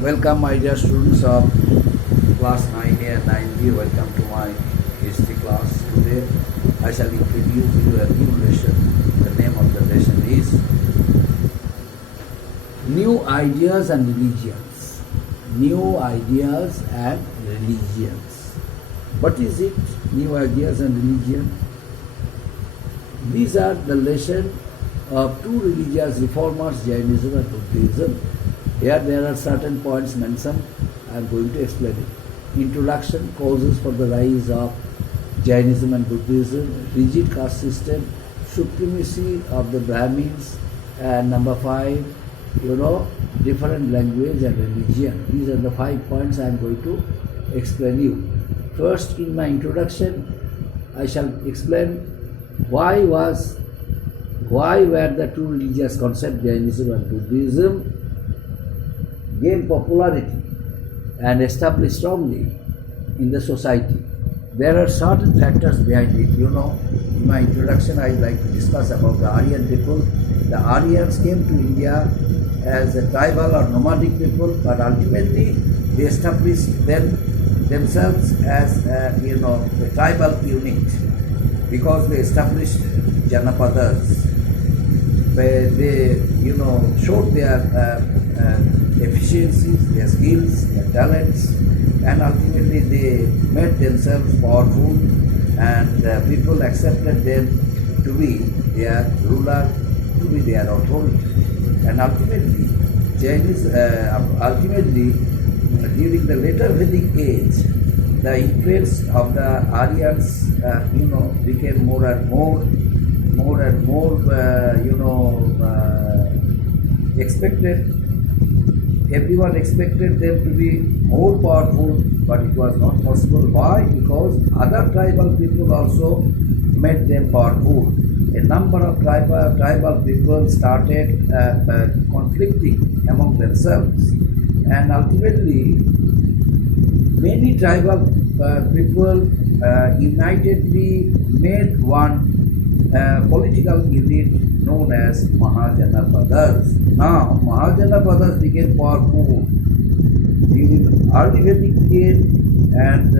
Welcome, my dear students of class 9A and 9B. Welcome to my history class. Today, I shall introduce you a new lesson. The name of the lesson is New Ideas and Religions. New Ideas and Religions. What is it? New Ideas and Religion. These are the lesson of two religious reformers, Jainism and Buddhism. Here there are certain points mentioned. I am going to explain it. Introduction, causes for the rise of Jainism and Buddhism, rigid caste system, supremacy of the Brahmins, and number 5, different language and religion. These are the 5 points I am going to explain you. First, in my introduction, I shall explain why were the two religious concepts, Jainism and Buddhism, gained popularity and established strongly in the society. There are certain factors behind it. In my introduction, I would like to discuss about the Aryan people. The Aryans came to India as a tribal or nomadic people, but ultimately they established themselves as a tribal unit because they established Janapadas, where they showed their efficiencies, their skills, their talents, and ultimately they made themselves powerful, and people accepted them to be their ruler, to be their authority. And ultimately, during the later Vedic age, the influence of the Aryans, became more and more, expected. Everyone expected them to be more powerful, but it was not possible. Why? Because other tribal people also made them powerful. A number of tribal people started conflicting among themselves, and ultimately many tribal people unitedly made one political unit known as Mahajanapadas. Now, Mahajanapadas became powerful during the early Vedic period, and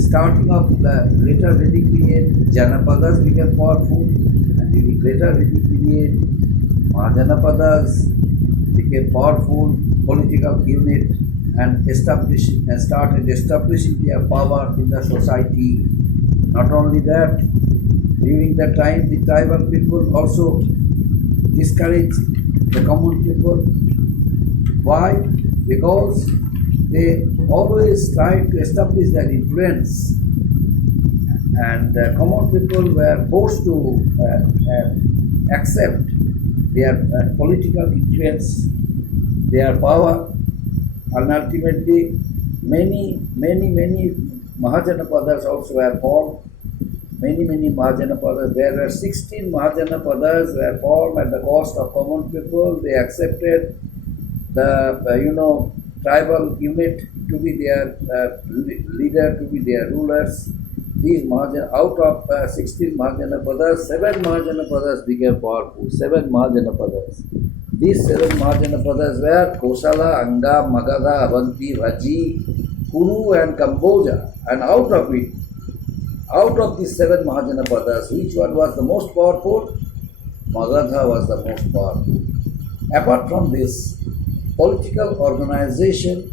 starting of the later Vedic period, Janapadas became powerful, and during later Vedic period, Mahajanapadas became powerful political unit and started establishing their power in the society. Not only that, during that time, the tribal people also discouraged the common people. Why? Because they always tried to establish their influence, and common people were forced to accept their political influence, their power, and ultimately many Mahajanapadas also were formed. Many Mahajanapadas. There were 16 Mahajanapadas were formed at the cost of common people. They accepted the tribal unit to be their leader, to be their rulers. These out of 16 Mahajanapadas, 7 Mahajanapadas became powerful. 7 Mahajanapadas. These 7 Mahajanapadas were Kosala, Anga, Magadha, Avanti, Vaji, Kuru, and Kamboja. And out of these 7 Mahajanapadas, which one was the most powerful? Magadha was the most powerful. Apart from this, political organization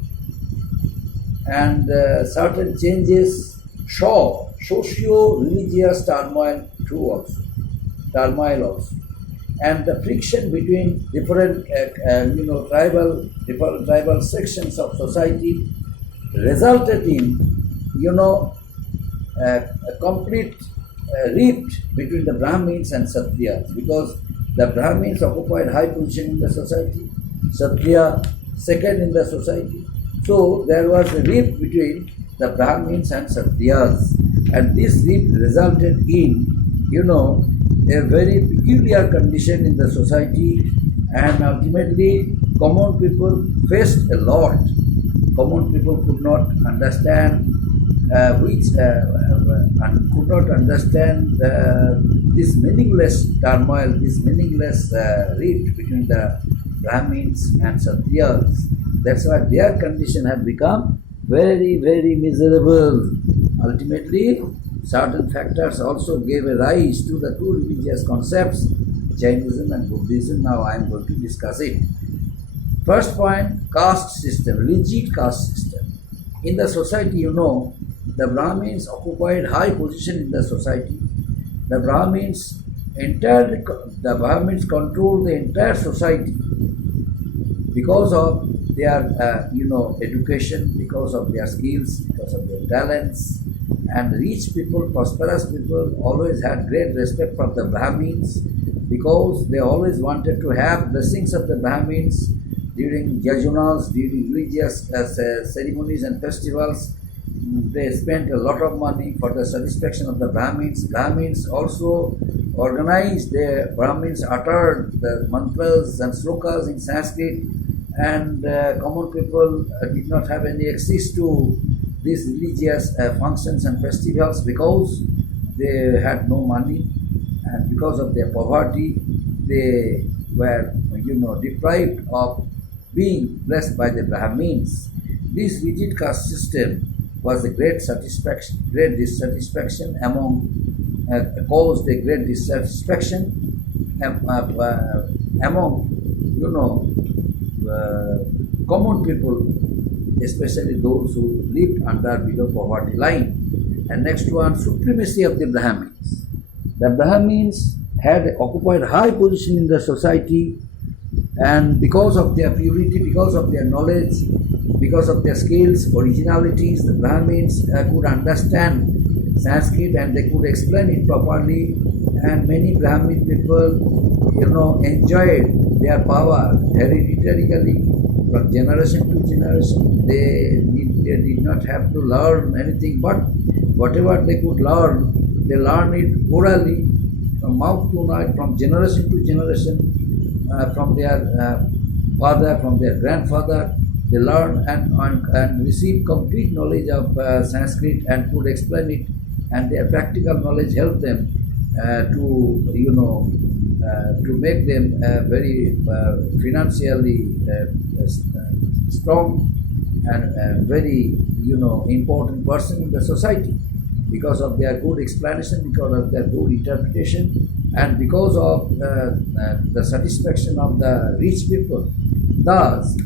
and certain changes saw socio-religious turmoil also. And the friction between different tribal sections of society resulted in a complete rift between the Brahmins and Kshatriyas, because the Brahmins occupied high position in the society, Kshatriya second in the society. So there was a rift between the Brahmins and Kshatriyas, and this rift resulted in a very peculiar condition in the society, and ultimately common people faced a lot. Common people could not understand and could not understand this meaningless turmoil, this meaningless rift between the Brahmins and Kshatriyas. That's why their condition had become very, very miserable. Ultimately, certain factors also gave a rise to the two religious concepts, Jainism and Buddhism. Now I am going to discuss it. First point, caste system, rigid caste system. In the society, you know, the Brahmins occupied high position in the society. The Brahmins control the entire society because of their education, because of their skills, because of their talents. And rich people, prosperous people always had great respect for the Brahmins because they always wanted to have blessings of the Brahmins during yajunas, during religious ceremonies and festivals. They spent a lot of money for the satisfaction of the Brahmins. Brahmins also organized, the Brahmins uttered the mantras and slokas in Sanskrit, and common people did not have any access to these religious functions and festivals because they had no money, and because of their poverty they were deprived of being blessed by the Brahmins. This rigid caste system was a great dissatisfaction among caused a great dissatisfaction among common people, especially those who lived under below poverty line. And next one, supremacy of the Brahmins. The Brahmins had occupied high position in the society, and because of their purity, because of their knowledge, because of their skills, originalities, the Brahmins could understand Sanskrit and they could explain it properly, and many Brahmin people enjoyed their power hereditarily from generation to generation. They did not have to learn anything, but whatever they could learn, they learned it orally, from mouth to mouth, from generation to generation, from their father, from their grandfather. They learned and received complete knowledge of Sanskrit and could explain it, and their practical knowledge helped them to make them very financially strong and very important person in the society because of their good explanation, because of their good interpretation, and because of the satisfaction of the rich people. Thus,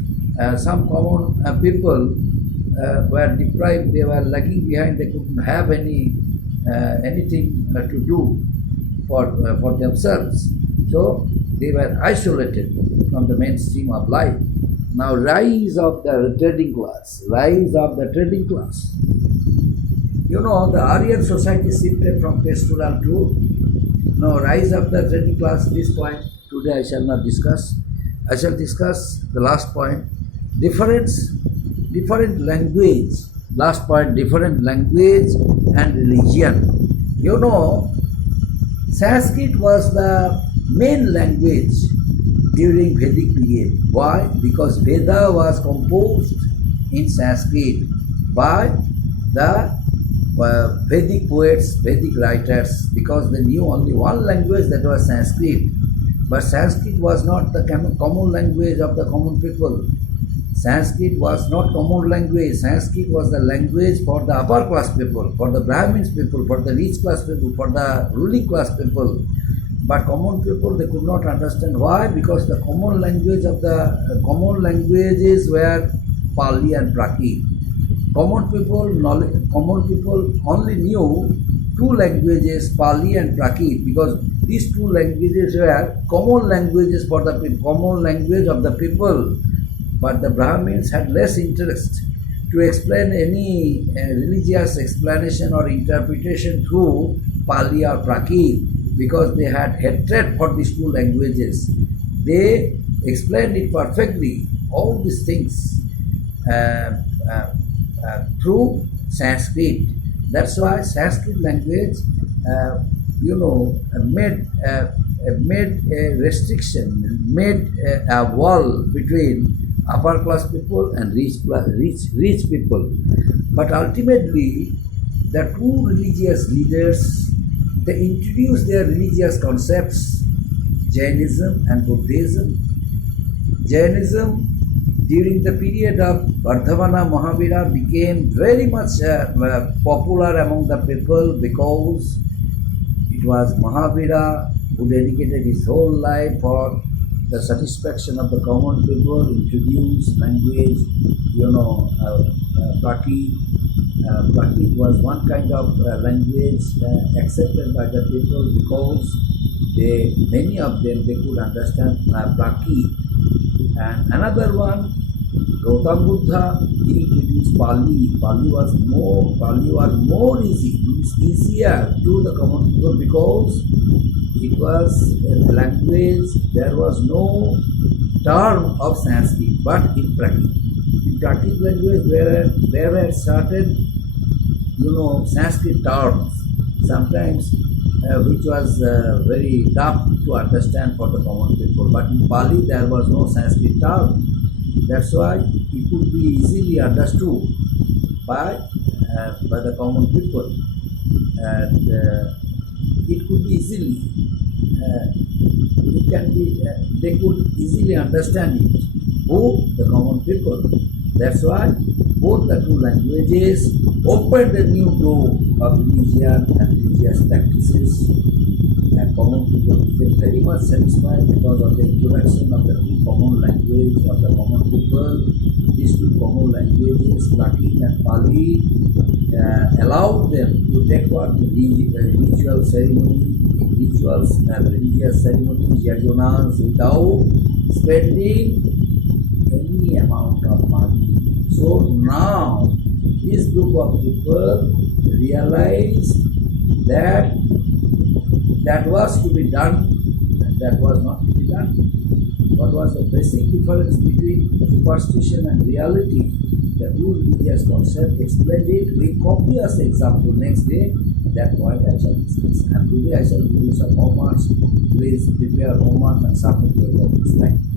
some common people were deprived, they were lagging behind, they couldn't have anything to do for themselves. So they were isolated from the mainstream of life. Now, rise of the trading class. The Aryan society shifted from pastoral to rise of the trading class. This point today I shall not discuss. I shall discuss the last point. Different language. Last point, different language and religion. Sanskrit was the main language during Vedic period. Why? Because Veda was composed in Sanskrit by the Vedic poets, Vedic writers, because they knew only one language, that was Sanskrit. But Sanskrit was not the common language of the common people. Sanskrit was not common language. Sanskrit was the language for the upper class people, for the Brahmins people, for the rich class people, for the ruling class people. But common people, they could not understand. Why? Because the common languages were Pali and Prakrit. Common people only knew two languages, Pali and Prakrit, because these two languages were common languages for the people, common language of the people. But the Brahmins had less interest to explain any religious explanation or interpretation through Pali or Prakrit, because they had hatred for these two languages. They explained it perfectly, all these things, through Sanskrit. That's why Sanskrit language, made a restriction, made a wall between upper class people and rich people. But ultimately, the two religious leaders, they introduced their religious concepts, Jainism and Buddhism. Jainism during the period of Vardhamana, Mahavira became very much popular among the people because it was Mahavira who dedicated his whole life for the satisfaction of the common people, introduced language, Prakrit. Prakrit was one kind of language accepted by the people because many of them they could understand Prakrit. And another one, Gautam Buddha, he introduced Pali. Pali was more easy. It was easier to the common people because it was a language. There was no term of Sanskrit, but in Prakrit language, there were certain, Sanskrit terms sometimes which was very tough to understand for the common people. But in Pali there was no Sanskrit term. That's why it could be easily understood by the common people, and it could be easily. They could easily understand it. Who? The common people. That's why both the two languages opened a new door of religion and religious practices, and common people became very much satisfied because of the introduction of the two common language of the common people. These two common languages, Prakrit and Pali, allowed them to take part in ritual ceremony, rituals and religious ceremonies, yajanas, without spending any amount of money. So now this group of people realized that was to be done and that was not to be done. What was the basic difference between superstition and reality? The two religious concept explained it with copious example. Next day, that point I shall discuss. And today I shall give you some homeworks. Please prepare homework and submit your homeworks. Thank you.